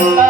Bye.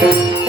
Hey!